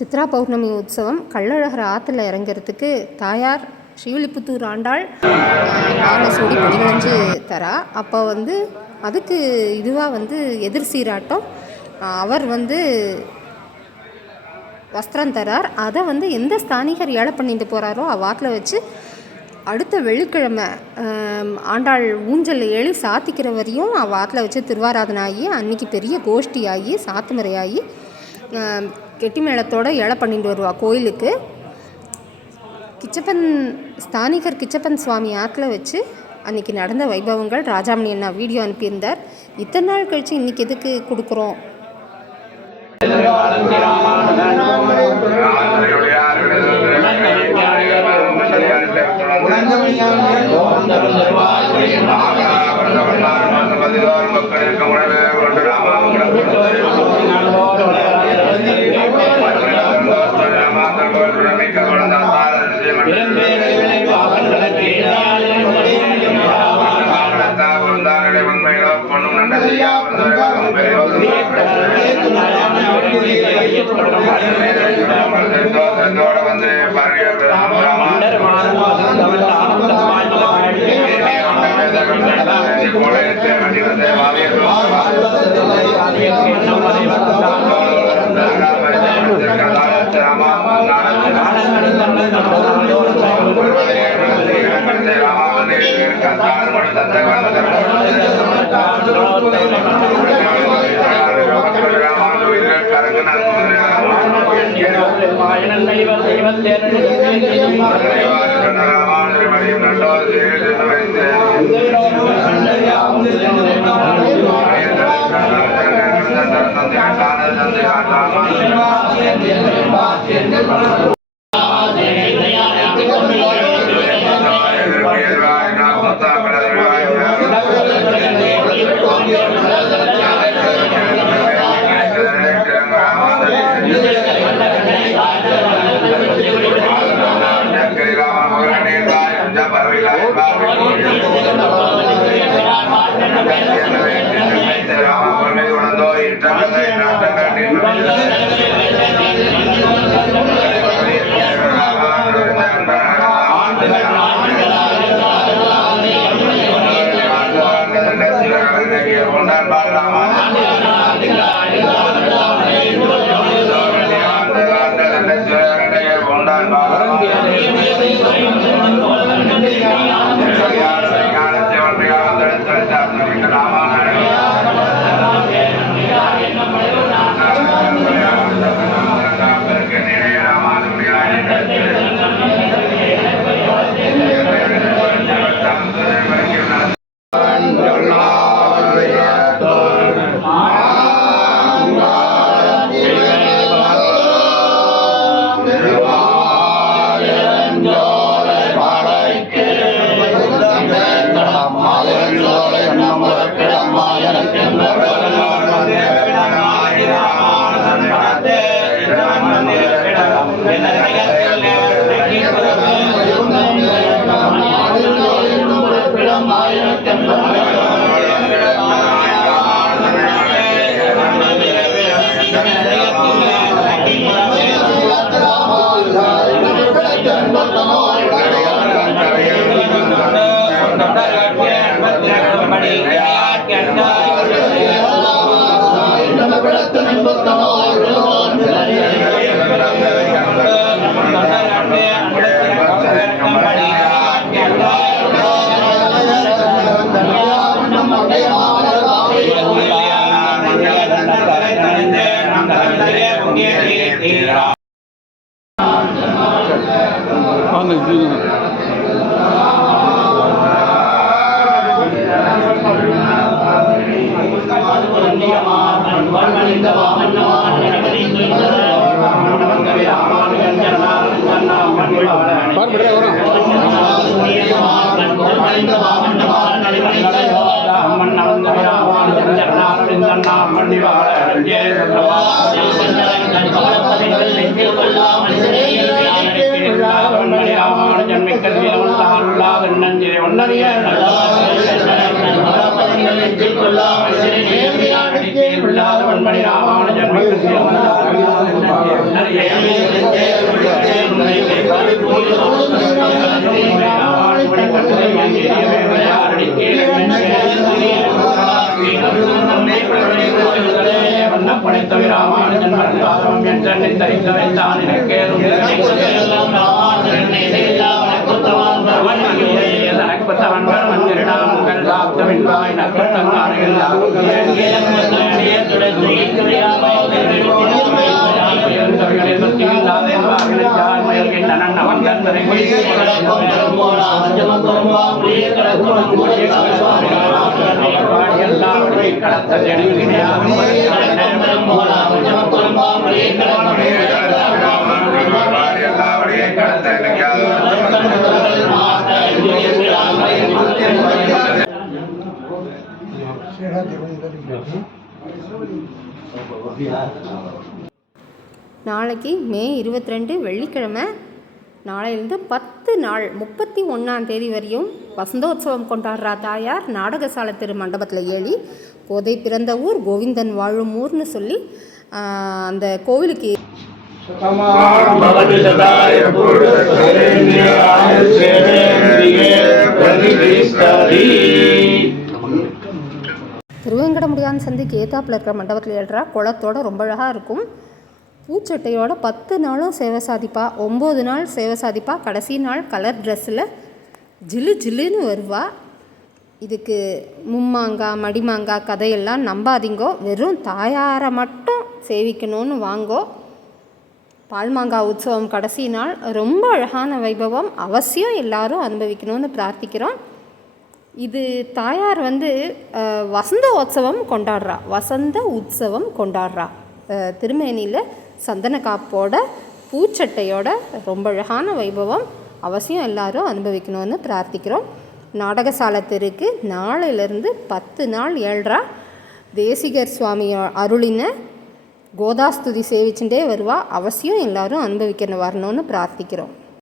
சித்ரா பௌர்ணமி உற்சவம் கள்ளழகர் ஆற்றுல இறங்கிறதுக்கு தாயார் ஸ்ரீவில்லிபுத்தூர் ஆண்டாள் மாலை சூடி படிவளைஞ்சு தரா. அப்போ அதுக்கு இதுவாக எதிர் சீராட்டம் அவர் வஸ்திரம் தரார். அதை எந்த ஸ்தானிகர் ஏழை பண்ணிட்டு போகிறாரோ அவ்வாட்டில் வச்சு அடுத்த வெள்ளிக்கிழமை ஆண்டாள் ஊஞ்சல் ஏழி சாத்திக்கிற வரையும் அவ்வாட்டில் வச்சு திருவாராதனை ஆகி அன்றைக்கி பெரிய கோஷ்டி ஆகி சாத்துமுறையாகி கெட்டி மேளத்தோடு ஏழை பண்ணிட்டு வருவா கோயிலுக்கு. கிச்சப்பன் ஸ்தானிகர் கிச்சப்பன் சுவாமி ஆற்றில் வச்சு அன்றைக்கி நடந்த வைபவங்கள் ராஜாமணி அண்ணா வீடியோ அனுப்பியிருந்தார். இத்தனை நாள் கழித்து இன்றைக்கி எதுக்கு கொடுக்குறோம்? மணி ராமானுஜன் நாளைக்கு மே 22 வெள்ளிக்கிழமை. நாளையிலிருந்து 10 நாள் 31ஆம் தேதி வரையும் வசந்தோத்சவம் கொண்டாடுறா தாயார் நாடகசாலை திரு மண்டபத்தில் ஏழி. கோதை பிறந்த ஊர் கோவிந்தன் வாழும் ஊர்னு சொல்லி அந்த கோவிலுக்கு திருவேங்கடமுடியான் சந்திக்கு ஏத்தாப்பில் இருக்கிற மண்டபத்தில் ஏழ்றா. குளத்தோட ரொம்ப அழகாக இருக்கும். பூச்சட்டையோட 10 நாளும் சேவை சாதிப்பா. 9 நாள் சேவை சாதிப்பா. கடைசி நாள் கலர் ட்ரெஸ்ஸில் ஜில்லு ஜில்லுன்னு வருவா. இதுக்கு மும்மாங்காய் மடிமாங்காய் கதையெல்லாம் நம்பாதீங்கோ. வெறும் தாயாரை மட்டும் சேவிக்கணும்னு வாங்கோ. பால்மாங்காய் உற்சவம் கடைசி நாள் ரொம்ப அழகான வைபவம். அவசியம் எல்லாரும் அனுபவிக்கணும்னு பிரார்த்திக்கிறோம். இது தாயார் வசந்த உற்சவம் கொண்டாடுறா. வசந்த உற்சவம் கொண்டாடுறா. திருமேனியில் சந்தன காப்போட பூச்சட்டையோட ரொம்ப அழகான வைபவம். அவசியம் எல்லாரும் அனுபவிக்கணும்னு பிரார்த்திக்கிறோம். நாடகசாலை தெருக்கு நாளையிலேருந்து 10 நாள் ஏழ்றா. தேசிகர் சுவாமி அருளின கோதாஸ்துதி சேவிச்சுட்டே வருவா. அவசியம் எல்லாரும் அனுபவிக்கணும் வரணும்னு பிரார்த்திக்கிறோம்.